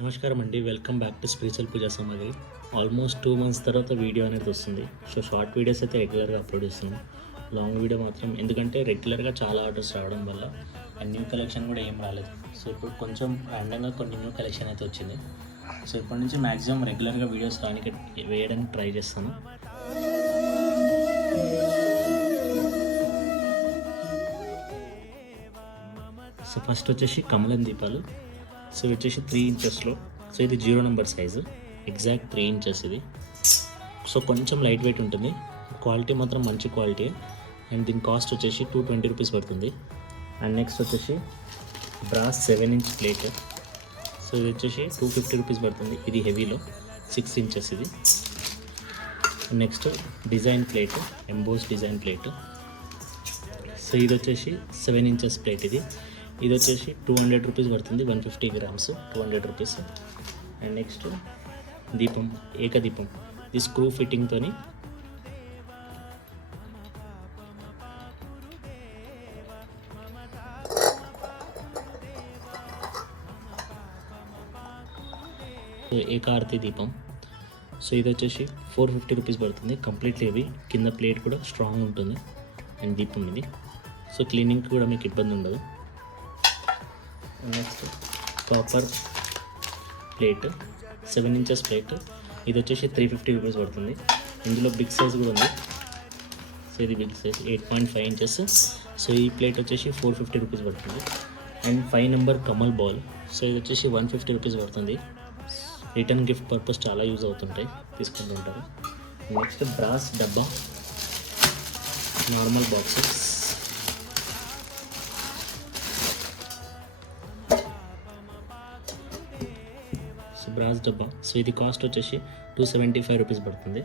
నమస్కారం అండి. Welcome back to spiritual పూజా సామాగ్రి. ఆల్మోస్ట్ 2 మంత్స్ తర్వాత వీడియో అనేది వస్తుంది. సో షార్ట్ వీడియోస్ అయితే రెగ్యులర్గా అప్లోడ్ చేస్తున్నాను. లాంగ్ వీడియో మాత్రం ఎందుకంటే రెగ్యులర్గా చాలా ఆర్డర్స్ రావడం వల్ల అండ్ న్యూ కలెక్షన్ కూడా ఏం రాలేదు. సో ఇప్పుడు కొంచెం ర్యాండమ్గా కొన్ని న్యూ కలెక్షన్ అయితే వచ్చింది. సో ఇప్పటి నుంచి మ్యాక్సిమం రెగ్యులర్గా వీడియోస్ వేయడానికి ట్రై చేస్తాను. సో ఫస్ట్ వచ్చేసి కమలం దీపాలు. సో ఇది వచ్చేసి 3 ఇంచెస్లో. సో ఇది 0 నెంబర్ సైజు, ఎగ్జాక్ట్ 3 ఇంచెస్ ఇది. సో కొంచెం లైట్ వెయిట్ ఉంటుంది, క్వాలిటీ మాత్రం మంచి క్వాలిటీ. అండ్ దీని కాస్ట్ వచ్చేసి 220 రూపీస్ పడుతుంది. అండ్ నెక్స్ట్ వచ్చేసి బ్రాస్ 7 ఇంచ్ ప్లేట్. సో ఇది వచ్చేసి 250 రూపీస్ పడుతుంది. ఇది హెవీలో 6 ఇంచెస్ ఇది. Next design plate, emboss design plate. So ఇది వచ్చేసి 7 ఇంచెస్ ప్లేట్ ఇది. ఇది వచ్చేసి 200 రూపీస్ పడుతుంది. 150 గ్రామ్స్ 200 రూపీస్. అండ్ నెక్స్ట్ దీపం, ఏకదీపం. ఇది స్క్రూ ఫిట్టింగ్తో ఏకార్తి దీపం. సో ఇది వచ్చేసి 450 రూపీస్ పడుతుంది. కంప్లీట్లీ హెవీ, కింద ప్లేట్ కూడా స్ట్రాంగ్ ఉంటుంది. అండ్ దీపం ఇది. సో క్లీనింగ్ కూడా మీకు ఇబ్బంది ఉండదు. Next copper plate, 7 inches plate. ఇది వచ్చేసి 350 రూపీస్ పడుతుంది. ఇందులో బిగ్ సైజ్ కూడా ఉంది. సో ఇది బిగ్ సైజ్ 8.5 ఇంచెస్. సో ఈ ప్లేట్ వచ్చేసి 450 రూపీస్ పడుతుంది. అండ్ 5 నెంబర్ కమల్ బాల్. సో ఇది వచ్చేసి 150 రూపీస్ పడుతుంది. రిటర్న్ గిఫ్ట్ పర్పస్ చాలా యూజ్ అవుతుంటాయి, తీసుకుంటుంటారు. నెక్స్ట్ బ్రాస్ డబ్బా, నార్మల్ బాక్సెస్. బ్రాస్ డబ్బా. సో ఇది కాస్ట్ వచ్చేసి 275 రూపీస్ పడుతుంది.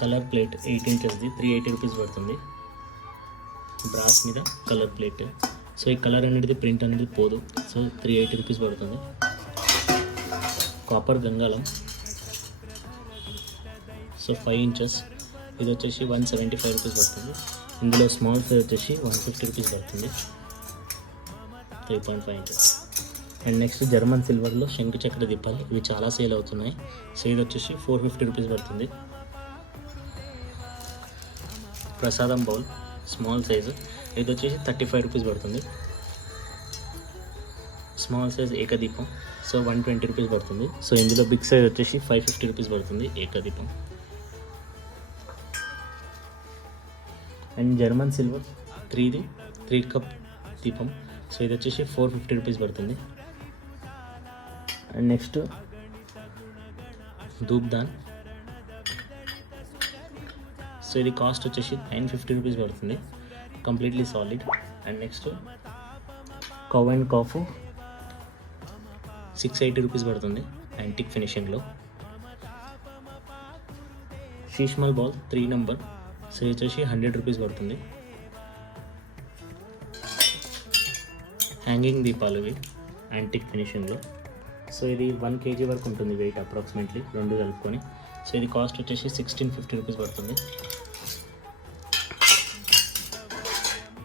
కలర్ ప్లేట్ 8 ఇంచెస్ది 380 రూపీస్ పడుతుంది. బ్రాస్ మీద కలర్ ప్లేట్. సో ఈ కలర్ అనేది ప్రింట్ అనేది పోదు. సో 380 రూపీస్ పడుతుంది. కాపర్ గంగాలం. So 5 inches. ఇది వచ్చేసి 175 రూపీస్ పడుతుంది. ఇందులో స్మాల్ సైజ్ వచ్చేసి 150 రూపీస్ పడుతుంది. 3.5 ఇంచెస్. అండ్ నెక్స్ట్ జర్మన్ సిల్వర్లో శంకు చక్ర దీపాలు. ఇవి చాలా సేల్ అవుతున్నాయి. సో ఇది వచ్చేసి 450 రూపీస్ పడుతుంది. ప్రసాదం బౌల్ స్మాల్ సైజు. ఇది వచ్చేసి 35 రూపీస్ పడుతుంది. స్మాల్ సైజ్ ఏకదీపం. సో 120 రూపీస్ పడుతుంది. సో ఇందులో బిగ్ సైజ్ వచ్చేసి 550 రూపీస్ పడుతుంది ఏకదీపం. అండ్ జర్మన్ సిల్వర్ 3 కప్ దీపం. సో ఇది వచ్చేసి 450 రూపీస్ పడుతుంది. అండ్ నెక్స్ట్ ధూప్దాన్. సో ఇది కాస్ట్ వచ్చేసి 950 రూపీస్ పడుతుంది. Completely solid. And next cow and calf 680 rupees పడుతుంది, యాంటిక్ ఫినిషింగ్లో. షీష్మల్ బాల్ 3 నెంబర్. సో ఇది వచ్చేసి 100 రూపీస్ పడుతుంది. హ్యాంగింగ్ దీపాలు ఇవి, యాంటిక్ ఫినిషింగ్లో. సో ఇది 1 kg వరకు ఉంటుంది వెయిట్ అప్రాక్సిమేట్లీ, రెండు కలుపుకొని. సో ఇది కాస్ట్ వచ్చేసి 1650 రూపీస్ పడుతుంది.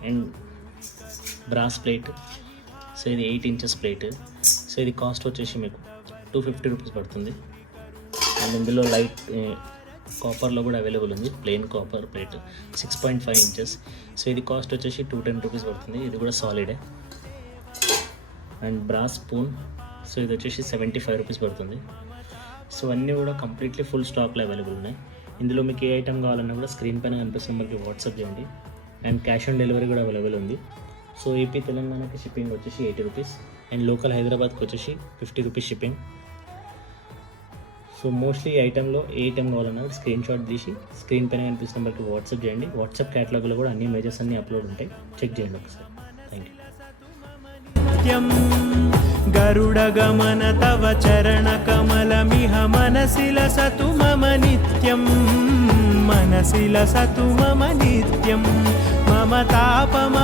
And brass plate. సో ఇది 8 ఇంచెస్ ప్లేట్. సో ఇది కాస్ట్ వచ్చేసి మీకు 250 రూపీస్ పడుతుంది. అండ్ ఇందులో లైట్ కాపర్లో కూడా అవైలబుల్ ఉంది, plain copper plate 6.5 inches. So ఇది కాస్ట్ వచ్చేసి 210 రూపీస్ పడుతుంది. ఇది కూడా సాలిడే. And brass spoon. సో ఇది వచ్చేసి 75 రూపీస్ పడుతుంది. సో అన్నీ కూడా కంప్లీట్లీ ఫుల్ స్టాక్లో అవైలబుల్ ఉన్నాయి. ఇందులో మీకు ఏ ఐటమ్ కావాలన్నా కూడా స్క్రీన్ పైన కనిపిస్తున్న నెంబర్కి వాట్సాప్ చేయండి. అండ్ క్యాష్ ఆన్ డెలివరీ కూడా అవైలబుల్ ఉంది. సో ఏపీ తెలంగాణకి షిప్పింగ్ వచ్చేసి 80 రూపీస్. అండ్ లోకల్ హైదరాబాద్కి వచ్చేసి 50 రూపీస్ షిప్పింగ్. సో మోస్ట్లీ ఈ ఐటెంలో ఏ ఐటెం కావాలన్నా స్క్రీన్ షాట్ తీసి స్క్రీన్ పైన కనిపిస్తున్న నెంబర్కి వాట్సాప్ చేయండి. వాట్సాప్ క్యాటలాగ్లో కూడా అన్ని మేజర్స్ అన్నీ అప్లోడ్ ఉంటాయి, చెక్ చేయండి ఒకసారి. Thank you. गरुडगमन तव चरणकमलमिह मनसि लसतु मम नित्यं, मनसि लसतु मम नित्यं, मम तापम